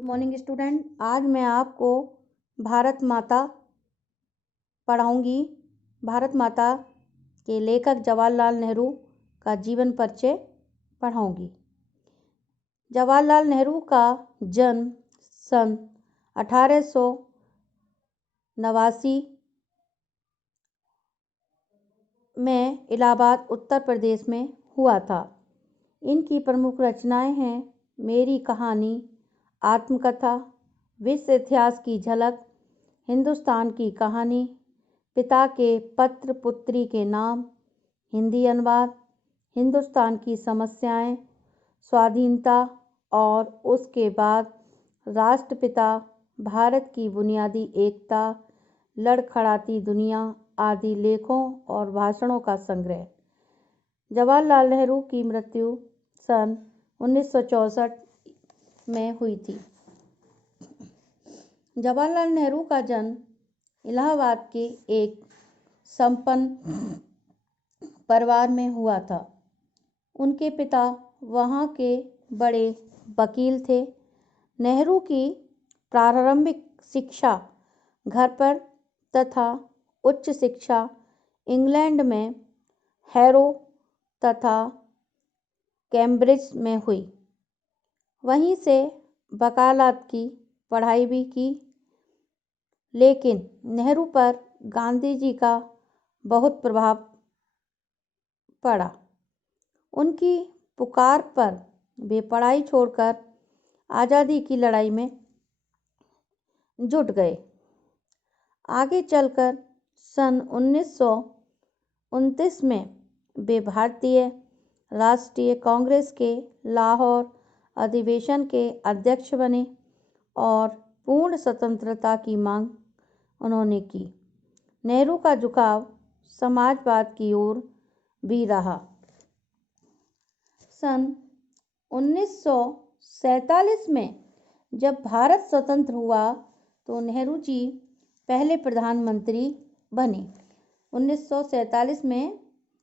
Good morning student. आज मैं आपको भारत माता पढ़ाऊंगी। भारत माता के लेखक जवाहरलाल नेहरू का जीवन परिचय पढ़ाऊंगी। जवाहरलाल नेहरू का जन्म सन 1889 में इलाहाबाद उत्तर प्रदेश में हुआ था। इनकी प्रमुख रचनाएं हैं मेरी कहानी, आत्मकथा, विश्व इतिहास की झलक, हिंदुस्तान की कहानी, पिता के पत्र पुत्री के नाम, हिंदी अनुवाद, हिंदुस्तान की समस्याएं, स्वाधीनता और उसके बाद, राष्ट्रपिता, भारत की बुनियादी एकता, लड़खड़ाती दुनिया आदि लेखों और भाषणों का संग्रह। जवाहरलाल नेहरू की मृत्यु सन 1964 में हुई थी। जवाहरलाल नेहरू का जन्म इलाहाबाद के एक संपन्न परिवार में हुआ था। उनके पिता वहाँ के बड़े वकील थे। नेहरू की प्रारंभिक शिक्षा घर पर तथा उच्च शिक्षा इंग्लैंड में हैरो तथा कैम्ब्रिज में हुई। वहीं से वकालत की पढ़ाई भी की, लेकिन नेहरू पर गांधी जी का बहुत प्रभाव पड़ा। उनकी पुकार पर वे पढ़ाई छोड़कर आज़ादी की लड़ाई में जुट गए। आगे चलकर सन 1929 में वे भारतीय राष्ट्रीय कांग्रेस के लाहौर अधिवेशन के अध्यक्ष बने और पूर्ण स्वतंत्रता की मांग उन्होंने की। नेहरू का झुकाव समाजवाद की ओर भी रहा। सन 1947 में जब भारत स्वतंत्र हुआ तो नेहरू जी पहले प्रधानमंत्री बने। 1947 में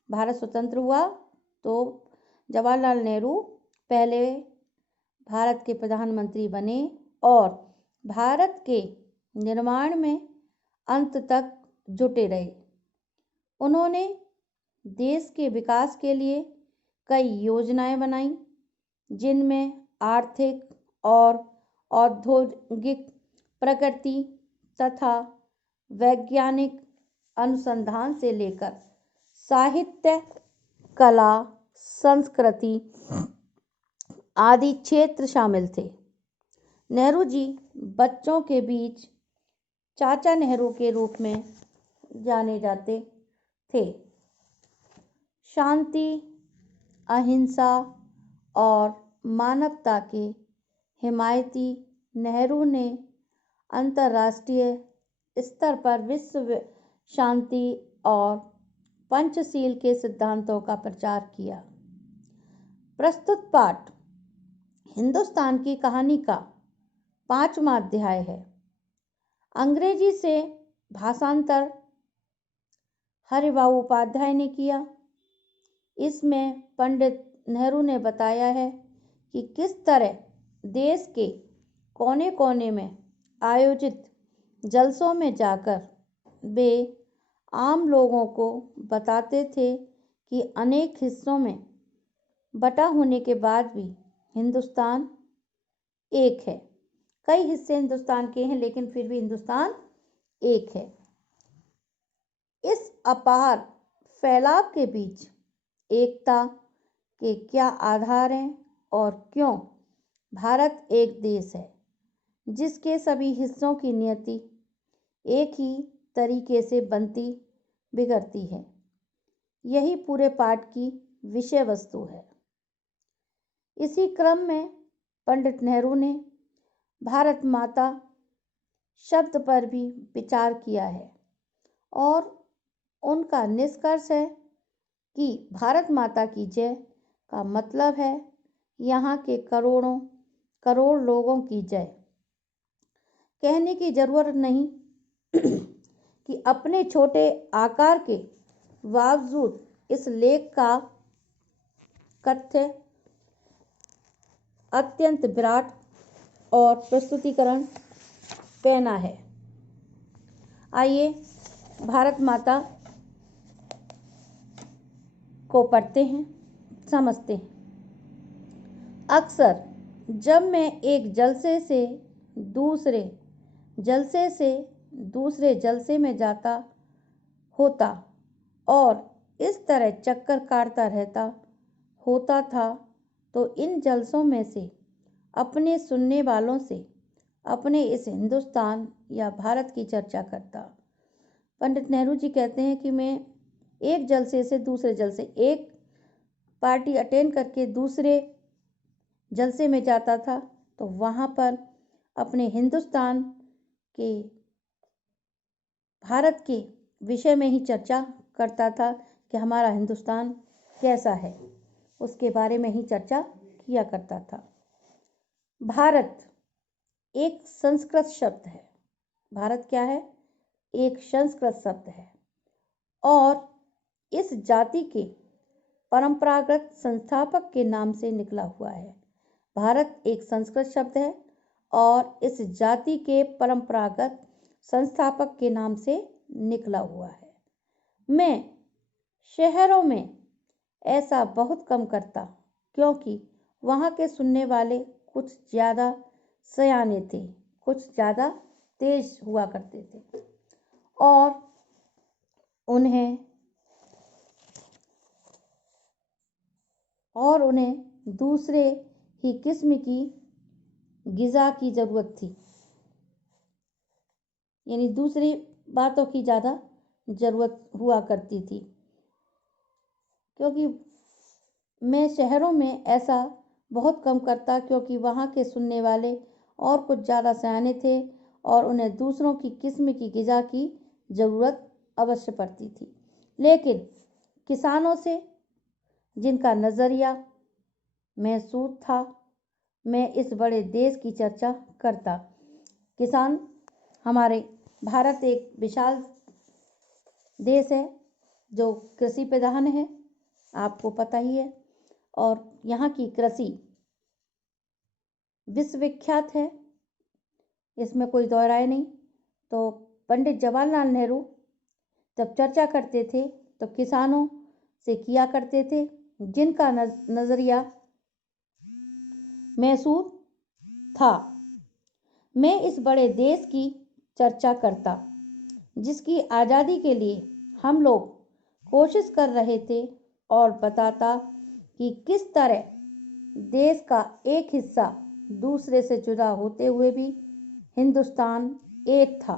भारत स्वतंत्र हुआ तो जवाहरलाल नेहरू पहले भारत के प्रधानमंत्री बने और भारत के निर्माण में अंत तक जुटे रहे। उन्होंने देश के विकास के लिए कई योजनाएं बनाई, जिनमें आर्थिक और औद्योगिक प्रगति तथा वैज्ञानिक अनुसंधान से लेकर साहित्य, कला, संस्कृति आदि क्षेत्र शामिल थे। नेहरू जी बच्चों के बीच चाचा नेहरू के रूप में जाने जाते थे। शांति, अहिंसा और मानवता के हिमायती नेहरू ने अंतर्राष्ट्रीय स्तर पर विश्व शांति और पंचशील के सिद्धांतों का प्रचार किया। प्रस्तुत पाठ हिंदुस्तान की कहानी का 5वां अध्याय है। अंग्रेजी से भाषांतर हरिबाबू उपाध्याय ने किया। इसमें पंडित नेहरू ने बताया है कि किस तरह देश के कोने कोने में आयोजित जलसों में जाकर वे आम लोगों को बताते थे कि अनेक हिस्सों में बटा होने के बाद भी हिंदुस्तान एक है। कई हिस्से हिंदुस्तान के हैं, लेकिन फिर भी हिंदुस्तान एक है। इस अपार फैलाव के बीच एकता के क्या आधार हैं और क्यों भारत एक देश है जिसके सभी हिस्सों की नियति एक ही तरीके से बनती बिगड़ती है। यही पूरे पाठ की विषय वस्तु है। इसी क्रम में पंडित नेहरू ने भारत माता शब्द पर भी विचार किया है और उनका निष्कर्ष है कि भारत माता की जय का मतलब है यहाँ के करोड़ों करोड़ लोगों की जय। कहने की जरूरत नहीं कि अपने छोटे आकार के बावजूद इस लेख का कथ्य अत्यंत विराट और प्रस्तुतिकरण पहना है। आइए भारत माता को पढ़ते हैं, समझते हैं। अक्सर जब मैं एक जलसे से दूसरे जलसे में जाता होता और इस तरह चक्कर काटता रहता होता था, तो इन जलसों में से अपने सुनने वालों से अपने इस हिंदुस्तान या भारत की चर्चा करता। पंडित नेहरू जी कहते हैं कि मैं एक जलसे से दूसरे जलसे, एक पार्टी अटेंड करके दूसरे जलसे में जाता था तो वहाँ पर अपने हिंदुस्तान के, भारत के विषय में ही चर्चा करता था कि हमारा हिंदुस्तान कैसा है, उसके बारे में ही चर्चा किया करता था। भारत एक संस्कृत शब्द है। भारत क्या है? एक संस्कृत शब्द है और इस जाति के परंपरागत संस्थापक के नाम से निकला हुआ है। भारत एक संस्कृत शब्द है और इस जाति के परंपरागत संस्थापक के नाम से निकला हुआ है। मैं शहरों में ऐसा बहुत कम करता क्योंकि वहाँ के सुनने वाले कुछ ज़्यादा सयाने थे, कुछ ज़्यादा तेज हुआ करते थे और उन्हें दूसरे ही किस्म की ग़िज़ा की ज़रूरत थी, यानी दूसरी बातों की ज़्यादा ज़रूरत हुआ करती थी। क्योंकि मैं शहरों में ऐसा बहुत कम करता क्योंकि वहाँ के सुनने वाले और कुछ ज़्यादा सयाने थे और उन्हें दूसरों की किस्म की ग़िज़ा की ज़रूरत अवश्य पड़ती थी। लेकिन किसानों से जिनका नज़रिया महसूस था, मैं इस बड़े देश की चर्चा करता। किसान, हमारे भारत एक विशाल देश है जो कृषि प्रधान है, आपको पता ही है, और यहाँ की कृषि विश्वविख्यात है, इसमें कोई दो राय नहीं। तो पंडित जवाहरलाल नेहरू जब चर्चा करते थे तो किसानों से किया करते थे जिनका नज़रिया महसूस था। मैं इस बड़े देश की चर्चा करता जिसकी आज़ादी के लिए हम लोग कोशिश कर रहे थे और बताता कि किस तरह देश का एक हिस्सा दूसरे से जुदा होते हुए भी हिंदुस्तान एक था।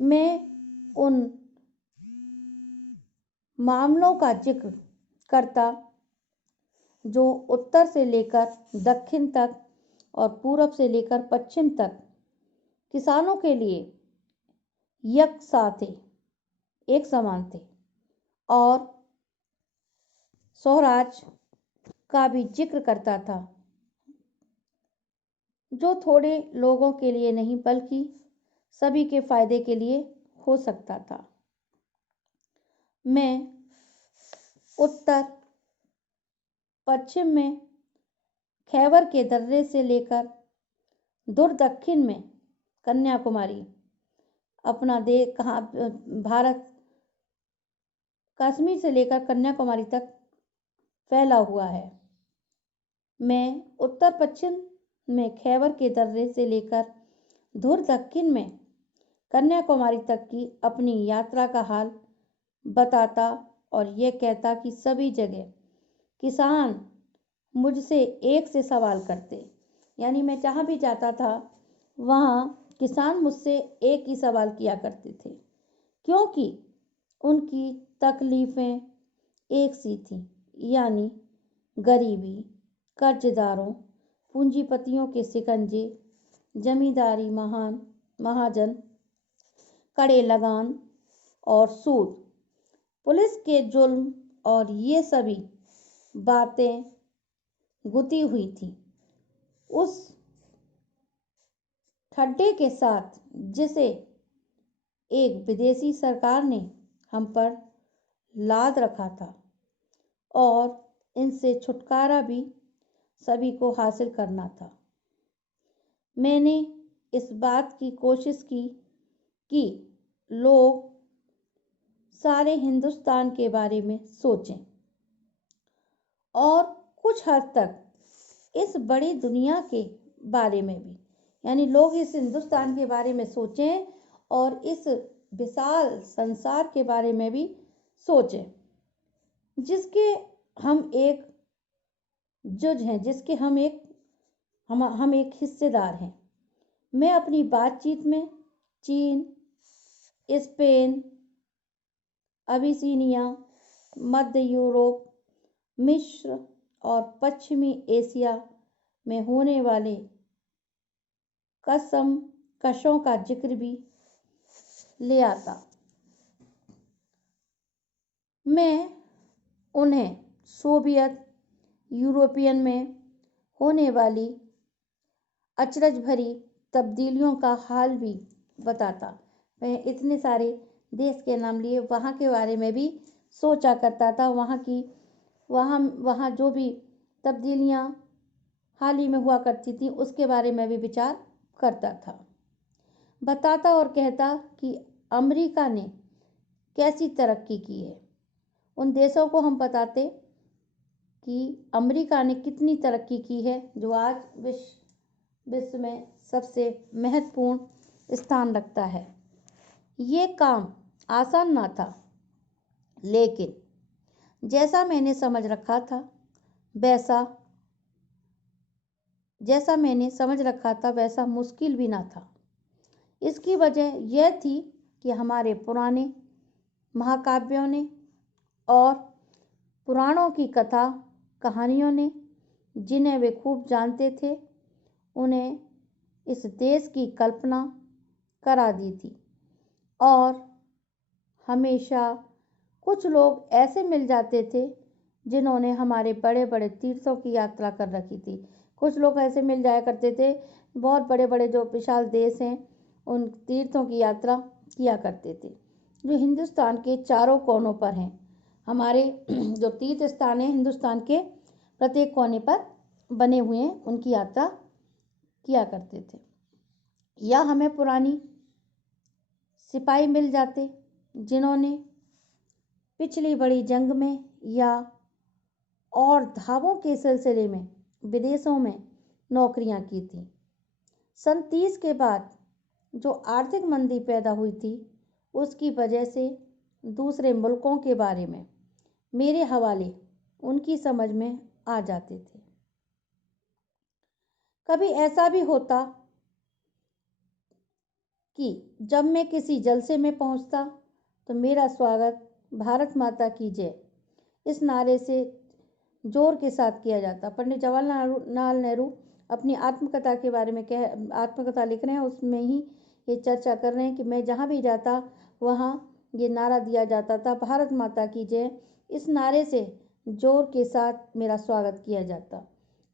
मैं उन मामलों का जिक्र करता जो उत्तर से लेकर दक्षिण तक और पूरब से लेकर पश्चिम तक किसानों के लिए यकसा थे, एक समान थे, और स्वराज का भी जिक्र करता था जो थोड़े लोगों के लिए नहीं बल्कि सभी के फायदे के लिए हो सकता था। मैं उत्तर पश्चिम में खैबर के दर्रे से लेकर दूर दक्षिण में कन्याकुमारी, अपना देश कहाँ भारत कश्मीर से लेकर कन्याकुमारी तक फैला हुआ है। मैं उत्तर पश्चिम में खैबर के दर्रे से लेकर दूर दक्षिण में कन्याकुमारी तक की अपनी यात्रा का हाल बताता और ये कहता कि सभी जगह किसान मुझसे एक से सवाल करते, यानी मैं जहाँ भी जाता था वहाँ किसान मुझसे एक ही सवाल किया करते थे क्योंकि उनकी तकलीफ़ें एक सी थी, यानी गरीबी, कर्जदारों, पूंजीपतियों के शिकंजे, जमींदारी, महाजन, कड़े लगान और सूद, पुलिस के जुल्म, और ये सभी बातें गुती हुई थी उस ठड्डे के साथ जिसे एक विदेशी सरकार ने हम पर लाद रखा था, और इनसे छुटकारा भी सभी को हासिल करना था। मैंने इस बात की कोशिश की कि लोग सारे हिंदुस्तान के बारे में सोचें और कुछ हद तक इस बड़ी दुनिया के बारे में भी, यानी लोग इस हिंदुस्तान के बारे में सोचें और इस विशाल संसार के बारे में भी सोचें जिसके हम एक जुज हैं, जिसके हम एक हिस्सेदार हैं। मैं अपनी बातचीत में चीन, स्पेन, अबिसिनिया, मध्य यूरोप, मिस्र और पश्चिमी एशिया में होने वाले कशों का जिक्र भी ले आता। मैं उन्हें सोवियत यूरोपियन में होने वाली अचरज भरी तब्दीलियों का हाल भी बताता। मैं इतने सारे देश के नाम लिए, वहाँ के बारे में भी सोचा करता था। वहाँ जो भी तब्दीलियाँ हाल ही में हुआ करती थी उसके बारे में भी विचार करता था। बताता और कहता कि अमेरिका ने कैसी तरक्की की है। उन देशों को हम बताते कि अमेरिका ने कितनी तरक्की की है, जो आज विश्व में सबसे महत्वपूर्ण स्थान रखता है। ये काम आसान ना था, लेकिन जैसा मैंने समझ रखा था वैसा मुश्किल भी ना था। इसकी वजह यह थी कि हमारे पुराने महाकाव्यों ने और पुराणों की कथा कहानियों ने, जिन्हें वे खूब जानते थे, उन्हें इस देश की कल्पना करा दी थी। और हमेशा कुछ लोग ऐसे मिल जाते थे जिन्होंने हमारे बड़े बड़े तीर्थों की यात्रा कर रखी थी। कुछ लोग ऐसे मिल जाया करते थे, बहुत बड़े बड़े जो विशाल देश हैं उन तीर्थों की यात्रा किया करते थे, जो हिंदुस्तान के चारों कोनों पर हैं। हमारे जो तीर्थ स्थान हैं हिंदुस्तान के प्रत्येक कोने पर बने हुए हैं, उनकी यात्रा किया करते थे। या हमें पुरानी सिपाही मिल जाते जिन्होंने पिछली बड़ी जंग में या और धावों के सिलसिले में विदेशों में नौकरियां की थी। सन 30 के बाद जो आर्थिक मंदी पैदा हुई थी, उसकी वजह से दूसरे मुल्कों के बारे में मेरे हवाले उनकी समझ में आ जाते थे। कभी ऐसा भी होता कि जब मैं किसी जलसे में पहुंचता तो मेरा स्वागत भारत माता की जय इस नारे से जोर के साथ किया जाता। पंडित जवाहरलाल नेहरू अपनी आत्मकथा के बारे में आत्मकथा लिख रहे हैं, उसमें ही ये चर्चा कर रहे हैं कि मैं जहाँ भी जाता वहाँ ये नारा दिया जाता था, भारत माता की जय। इस नारे से जोर के साथ मेरा स्वागत किया जाता।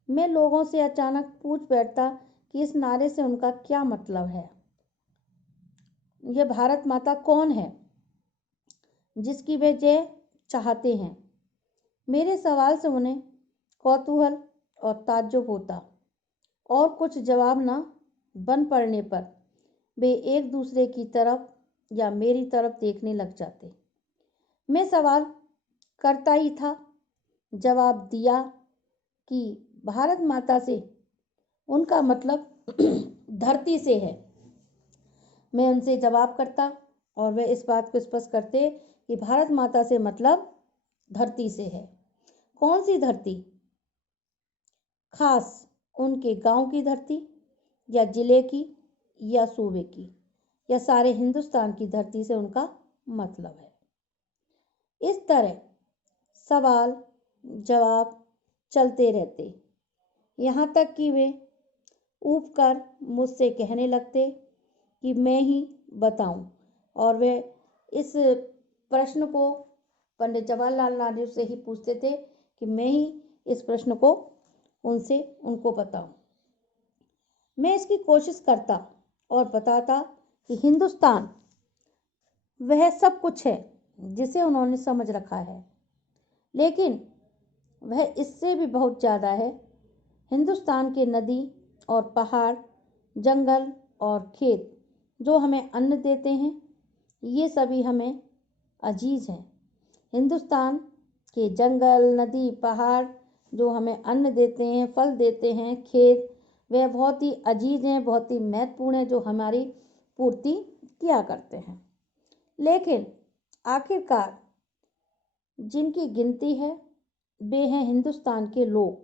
मैं लोगों से अचानक पूछ बैठता कि इस नारे से उनका क्या मतलब है। ये भारत माता कौन है जिसकी वे जय चाहते हैं। मेरे सवाल से उन्हें कौतूहल और ताज्जुब होता और कुछ जवाब न बन पड़ने पर वे एक दूसरे की तरफ या मेरी तरफ देखने लग जाते। मैं सवाल करता ही था, जवाब दिया कि भारत माता से उनका मतलब धरती से है। मैं उनसे जवाब करता और वे इस बात को स्पष्ट करते कि भारत माता से मतलब धरती से है। कौन सी धरती? खास उनके गांव की धरती या जिले की या सूबे की या सारे हिंदुस्तान की धरती से उनका मतलब है। इस तरह सवाल जवाब चलते रहते, यहाँ तक कि वे ऊब कर मुझसे कहने लगते कि मैं ही बताऊं। और वे इस प्रश्न को पंडित जवाहरलाल नेहरू से ही पूछते थे कि मैं ही इस प्रश्न को उनको बताऊं। मैं इसकी कोशिश करता और बताता कि हिंदुस्तान वह सब कुछ है जिसे उन्होंने समझ रखा है, लेकिन वह इससे भी बहुत ज़्यादा है। हिंदुस्तान के नदी और पहाड़ जंगल और खेत जो हमें अन्न देते हैं, ये सभी हमें अजीज़ हैं। हिंदुस्तान के जंगल, नदी, पहाड़ जो हमें अन्न देते हैं, फल देते हैं, खेत, वे बहुत ही अजीज़ हैं, बहुत ही महत्वपूर्ण हैं, जो हमारी पूर्ति किया करते हैं। लेकिन आखिरकार जिनकी गिनती है वे हैं हिंदुस्तान के लोग,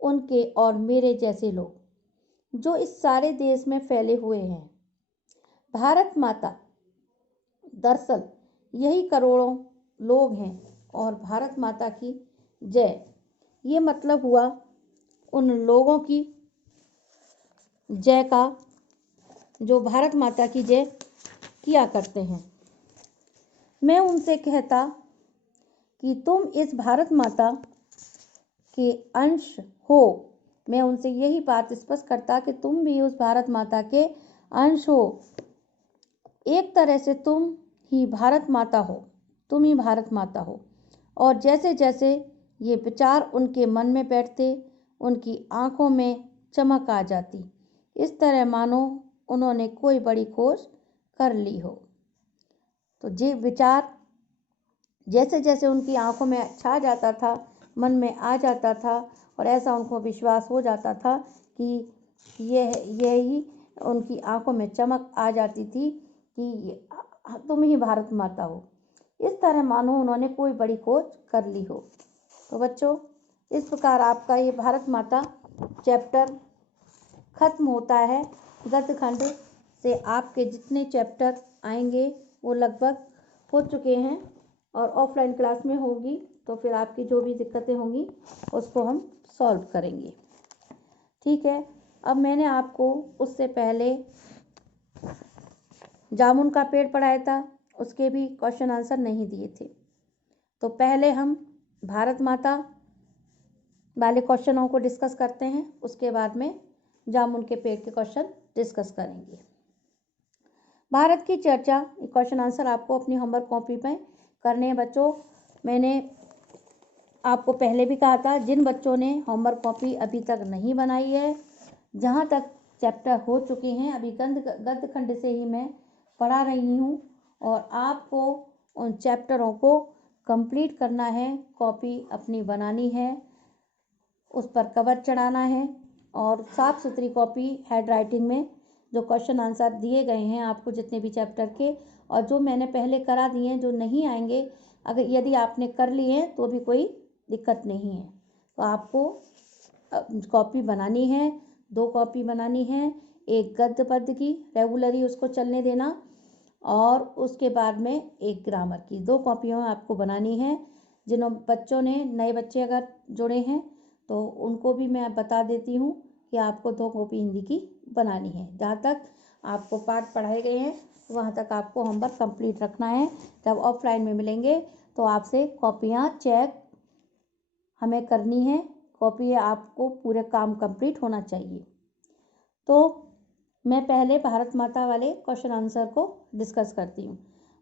उनके और मेरे जैसे लोग जो इस सारे देश में फैले हुए हैं। भारत माता दरअसल यही करोड़ों लोग हैं और भारत माता की जय, ये मतलब हुआ उन लोगों की जय का जो भारत माता की जय किया करते हैं। मैं उनसे कहता कि तुम इस भारत माता के अंश हो। मैं उनसे यही बात स्पष्ट करता कि तुम भी उस भारत माता के अंश हो। एक तरह से तुम ही भारत माता हो, तुम ही भारत माता हो। और जैसे जैसे ये विचार उनके मन में बैठते, उनकी आंखों में चमक आ जाती, इस तरह मानो उन्होंने कोई बड़ी खोज कर ली हो। तो ये विचार जैसे जैसे उनकी आंखों में छा जाता था, मन में आ जाता था, और ऐसा उनको विश्वास हो जाता था कि यही उनकी आंखों में चमक आ जाती थी कि तुम ही भारत माता हो। इस तरह मानो उन्होंने कोई बड़ी खोज कर ली हो। तो बच्चों, इस प्रकार आपका ये भारत माता चैप्टर खत्म होता है। गद्य खंड से आपके जितने चैप्टर आएंगे वो लगभग हो चुके हैं, और ऑफलाइन क्लास में होगी तो फिर आपकी जो भी दिक्कतें होंगी उसको हम सॉल्व करेंगे। ठीक है। अब मैंने आपको उससे पहले जामुन का पेड़ पढ़ाया था, उसके भी क्वेश्चन आंसर नहीं दिए थे। तो पहले हम भारत माता वाले क्वेश्चनों को डिस्कस करते हैं, उसके बाद में जामुन के पेड़ के क्वेश्चन डिस्कस करेंगे। भारत की चर्चा, क्वेश्चन आंसर आपको अपनी होमवर्क कॉपी में करने हैं बच्चों। मैंने आपको पहले भी कहा था, जिन बच्चों ने होमवर्क कॉपी अभी तक नहीं बनाई है, जहाँ तक चैप्टर हो चुके हैं, अभी गद्य खंड से ही मैं पढ़ा रही हूँ, और आपको उन चैप्टरों को कंप्लीट करना है, कॉपी अपनी बनानी है, उस पर कवर चढ़ाना है, और साफ़ सुथरी कॉपी हैंड राइटिंग में जो क्वेश्चन आंसर दिए गए हैं आपको जितने भी चैप्टर के, और जो मैंने पहले करा दिए हैं, जो नहीं आएंगे, अगर यदि आपने कर लिए हैं तो भी कोई दिक्कत नहीं है। तो आपको कॉपी बनानी है, 2 कॉपी बनानी है, एक गद्य पद्य की रेगुलरली उसको चलने देना, और उसके बाद में एक ग्रामर की। 2 कॉपियाँ आपको बनानी है। जिन बच्चों ने, नए बच्चे अगर जुड़े हैं तो उनको भी मैं बता देती हूँ कि आपको 2 कॉपी हिंदी की बनानी है। जहाँ तक आपको पाठ पढ़ाए गए हैं वहाँ तक आपको होमवर्क कंप्लीट रखना है। जब ऑफलाइन में मिलेंगे तो आपसे कॉपियाँ चेक हमें करनी है, कॉपी आपको पूरे काम कंप्लीट होना चाहिए। तो मैं पहले भारत माता वाले क्वेश्चन आंसर को डिस्कस करती हूँ।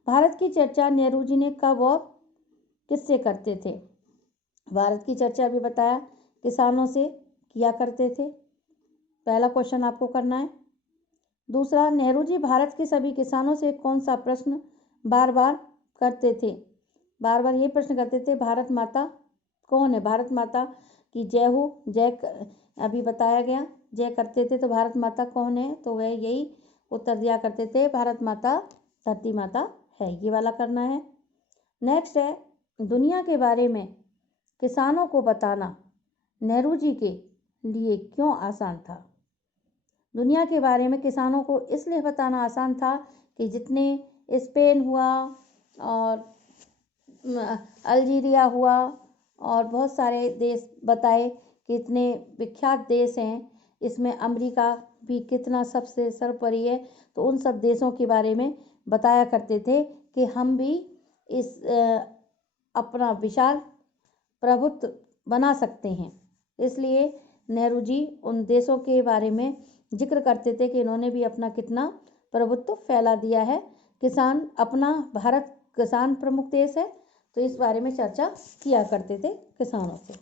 भारत की चर्चा नेहरू जी ने कब और किससे करते थे? भारत की चर्चा अभी बताया किसानों से किया करते थे, पहला क्वेश्चन आपको करना है। दूसरा, नेहरू जी भारत के सभी किसानों से कौन सा प्रश्न बार बार करते थे? बार बार ये प्रश्न करते थे, भारत माता कौन है? भारत माता की जय हो, जय अभी बताया गया, जय करते थे तो भारत माता कौन है? तो वह यही उत्तर दिया करते थे, भारत माता धरती माता है। ये वाला करना है। नेक्स्ट है, दुनिया के बारे में किसानों को बताना नेहरू जी के लिए क्यों आसान था? दुनिया के बारे में किसानों को इसलिए बताना आसान था कि जितने स्पेन हुआ और अल्जीरिया हुआ और बहुत सारे देश बताए कि इतने विख्यात देश हैं, इसमें अमेरिका भी कितना सबसे सर्वोपरि है, तो उन सब देशों के बारे में बताया करते थे कि हम भी इस अपना विशाल प्रभुत्व बना सकते हैं। इसलिए नेहरू जी उन देशों के बारे में जिक्र करते थे कि इन्होंने भी अपना कितना प्रभुत्व फैला दिया है। किसान, अपना भारत किसान प्रमुख देश है, तो इस बारे में चर्चा किया करते थे किसानों से।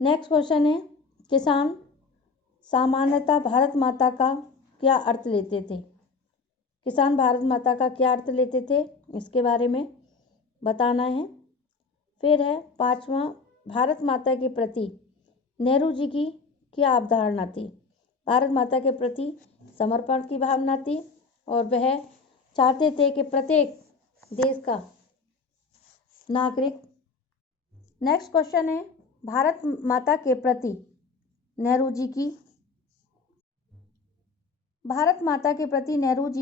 नेक्स्ट क्वेश्चन है, किसान सामान्यतः भारत माता का क्या अर्थ लेते थे? किसान भारत माता का क्या अर्थ लेते थे, इसके बारे में बताना है। फिर है 5वां, भारत माता के प्रति नेहरू जी की क्या अवधारणा थी? भारत माता के प्रति समर्पण की भावना थी और वह चाहते थे कि प्रत्येक देश का नागरिक। नेक्स्ट क्वेश्चन है, भारत माता के प्रति नेहरू जी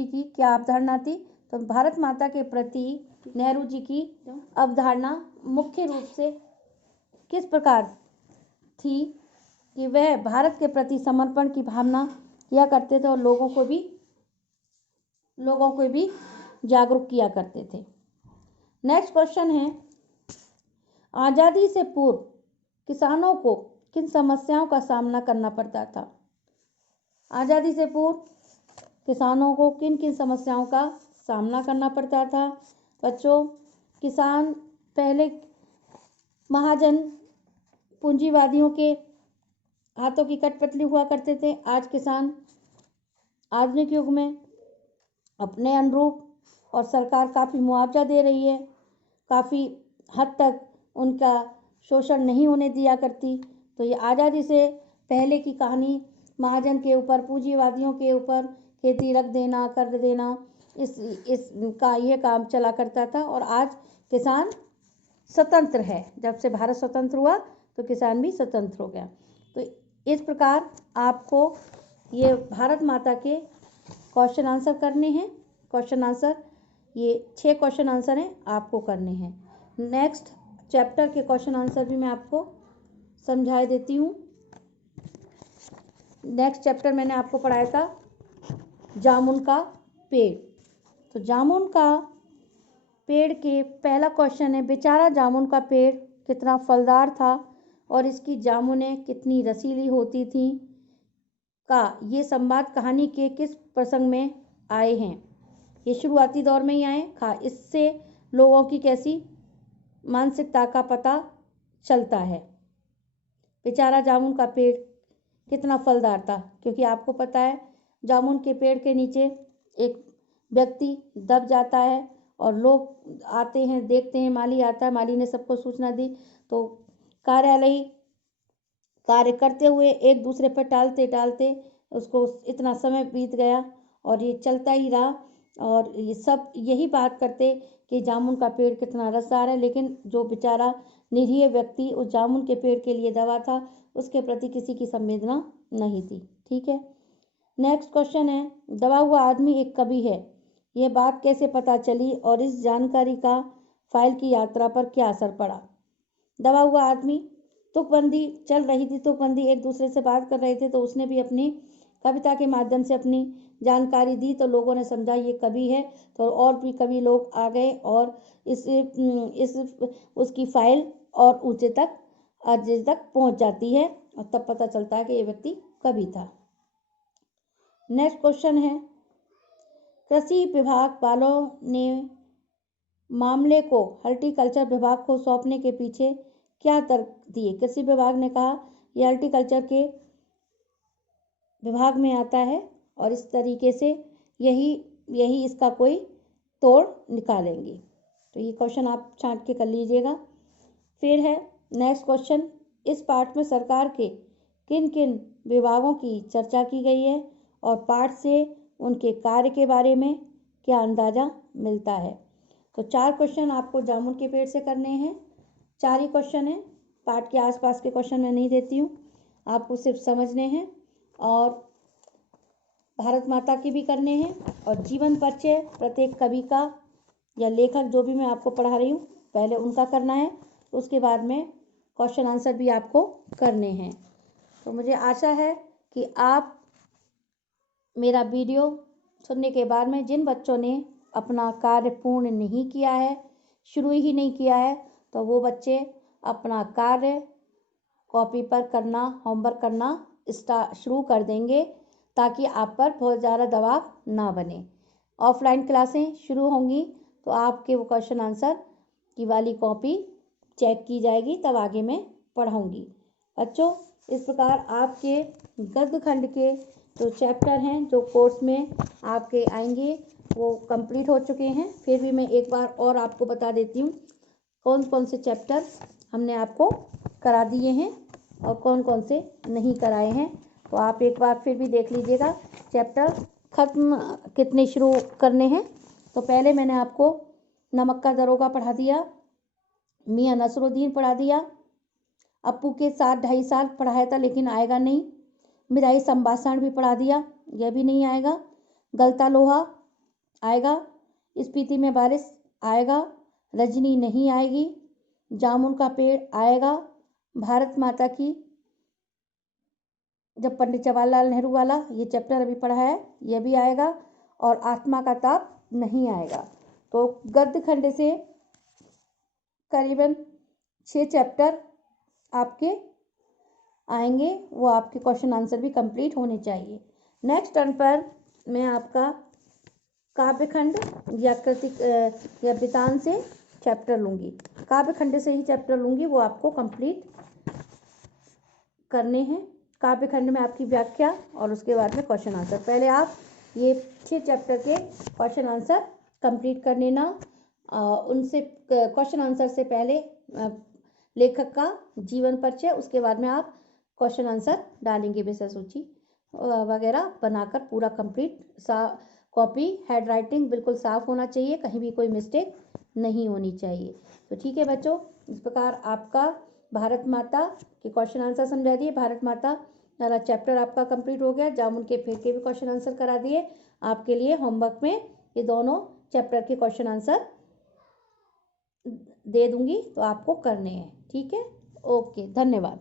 की क्या अवधारणा थी? तो भारत माता के प्रति नेहरू जी की अवधारणा मुख्य रूप से किस प्रकार थी कि वह भारत के प्रति समर्पण की भावना किया करते थे और लोगों को भी जागरूक किया करते थे। नेक्स्ट क्वेश्चन है, आज़ादी से पूर्व किसानों को किन समस्याओं का सामना करना पड़ता था? आज़ादी से पूर्व किसानों को किन किन समस्याओं का सामना करना पड़ता था? बच्चों, किसान पहले महाजन पूंजीवादियों के हाथों की कठपुतली हुआ करते थे। आज किसान आधुनिक युग में अपने अनुरूप और सरकार काफ़ी मुआवजा दे रही है, काफ़ी हद तक उनका शोषण नहीं होने दिया करती। तो ये आज़ादी से पहले की कहानी महाजन के ऊपर, पूंजीवादियों के ऊपर खेती रख देना, कर देना, इसका ये काम चला करता था। और आज किसान स्वतंत्र है। जब से भारत स्वतंत्र हुआ तो किसान भी स्वतंत्र हो गया। तो इस प्रकार आपको ये भारत माता के क्वेश्चन आंसर करने हैं। क्वेश्चन आंसर, ये 6 क्वेश्चन आंसर हैं, आपको करने हैं। नेक्स्ट चैप्टर के क्वेश्चन आंसर भी मैं आपको समझा देती हूँ। नेक्स्ट चैप्टर मैंने आपको पढ़ाया था जामुन का पेड़। तो जामुन का पेड़ के पहला क्वेश्चन है, बेचारा जामुन का पेड़ कितना फलदार था और इसकी जामुनें कितनी रसीली होती थी का ये संवाद कहानी के किस प्रसंग में आए हैं? ये शुरुआती दौर में ही आए। इससे लोगों की कैसी मानसिकता का पता चलता है। बेचारा जामुन का पेड़ कितना फलदार था, क्योंकि आपको पता है जामुन के पेड़ के नीचे एक व्यक्ति दब जाता है और लोग आते हैं, देखते हैं, माली आता है, माली ने सबको सूचना दी। तो कार्यालयी कार्य करते हुए एक दूसरे पर टालते टालते उसको इतना समय बीत गया और ये चलता ही रहा। और ये सब यही बात करते कि जामुन का पेड़ कितना रसदार है, लेकिन जो बेचारा निरीह व्यक्ति उस जामुन के पेड़ के लिए दबा था, उसके प्रति किसी की संवेदना नहीं थी। ठीक है। नेक्स्ट क्वेश्चन है, दबा हुआ आदमी एक कवि है, यह बात कैसे पता चली और इस जानकारी का फाइल की यात्रा पर क्या असर पड़ा? दबा हुआ आदमी, तुकबंदी चल रही थी, तुकबंदी एक दूसरे से बात कर रहे थे, तो उसने भी अपनी कविता के माध्यम से अपनी जानकारी दी, तो लोगों ने समझा ये कवि है। तो और भी कवि लोग आ गए और उसकी फाइल और ऊंचे तक पहुंच जाती है और तब पता चलता है कि ये व्यक्ति कवि था। नेक्स्ट क्वेश्चन है, कृषि विभाग वालों ने मामले को हॉर्टिकल्चर विभाग को सौंपने के पीछे क्या तर्क दिए? कृषि विभाग ने कहा यह हॉर्टिकल्चर के विभाग में आता है और इस तरीके से यही इसका कोई तोड़ निकालेंगे। तो ये क्वेश्चन आप छांट के कर लीजिएगा। फिर है नेक्स्ट क्वेश्चन, इस पाठ में सरकार के किन किन विभागों की चर्चा की गई है और पाठ से उनके कार्य के बारे में क्या अंदाज़ा मिलता है? तो 4 क्वेश्चन आपको जामुन के पेड़ से करने हैं। 4 ही क्वेश्चन हैं, पाठ के आसपास के क्वेश्चन मैं नहीं देती हूँ, आपको सिर्फ समझने हैं और भारत माता की भी करने हैं और जीवन परिचय प्रत्येक कवि का या लेखक जो भी मैं आपको पढ़ा रही हूँ पहले उनका करना है, उसके बाद में क्वेश्चन आंसर भी आपको करने हैं। तो मुझे आशा है कि आप मेरा वीडियो सुनने के बाद में जिन बच्चों ने अपना कार्य पूर्ण नहीं किया है, शुरू ही नहीं किया है, तो वो बच्चे अपना कार्य कॉपी पर करना, होमवर्क करना शुरू कर देंगे ताकि आप पर बहुत ज़्यादा दबाव ना बने। ऑफलाइन क्लासें शुरू होंगी तो आपके वो क्वेश्चन आंसर की वाली कॉपी चेक की जाएगी, तब आगे मैं पढ़ाऊँगी। बच्चों, इस प्रकार आपके गद्य खंड के जो चैप्टर हैं जो कोर्स में आपके आएंगे वो कंप्लीट हो चुके हैं। फिर भी मैं एक बार और आपको बता देती हूँ कौन कौन से चैप्टर हमने आपको करा दिए हैं और कौन कौन से नहीं कराए हैं। तो आप एक बार फिर भी देख लीजिएगा चैप्टर ख़त्म कितने शुरू करने हैं। तो पहले मैंने आपको नमक का दरोगा पढ़ा दिया, मियाँ नसरुद्दीन पढ़ा दिया, अपू के साथ 2.5 साल पढ़ाया था लेकिन आएगा नहीं, मिराई संभाषण भी पढ़ा दिया, यह भी नहीं आएगा, गलता लोहा आएगा, स्पीति में बारिश आएगा, रजनी नहीं आएगी, जामुन का पेड़ आएगा, भारत माता की जब पंडित जवाहरलाल नेहरू वाला ये चैप्टर अभी पढ़ा है यह भी आएगा, और आत्मा का ताप नहीं आएगा। तो गद्य खंड से करीबन 6 चैप्टर आपके आएंगे, वो आपके क्वेश्चन आंसर भी कंप्लीट होने चाहिए। नेक्स्ट टर्न पर मैं आपका काव्य खंड या कृतिक या वितान से चैप्टर लूँगी, काव्य खंड से ही चैप्टर लूँगी, वो आपको कंप्लीट करने हैं। काव्य खंड में आपकी व्याख्या और उसके बाद में क्वेश्चन आंसर। पहले आप ये 6 चैप्टर के क्वेश्चन आंसर कंप्लीट कर लेना। उनसे क्वेश्चन आंसर से पहले लेखक का जीवन परिचय, उसके बाद में आप क्वेश्चन आंसर डालेंगे, विषय सूची वगैरह बनाकर पूरा कंप्लीट। कॉपी हैंड राइटिंग बिल्कुल साफ होना चाहिए, कहीं भी कोई मिस्टेक नहीं होनी चाहिए। तो ठीक है बच्चों, इस प्रकार आपका भारत माता के क्वेश्चन आंसर समझा दिए, भारत माता वाला चैप्टर आपका कंप्लीट हो गया, जामुन के पेड़ के भी क्वेश्चन आंसर करा दिए। आपके लिए होमवर्क में ये दोनों चैप्टर के क्वेश्चन आंसर दे दूंगी, तो आपको करने हैं। ठीक है, ओके, धन्यवाद।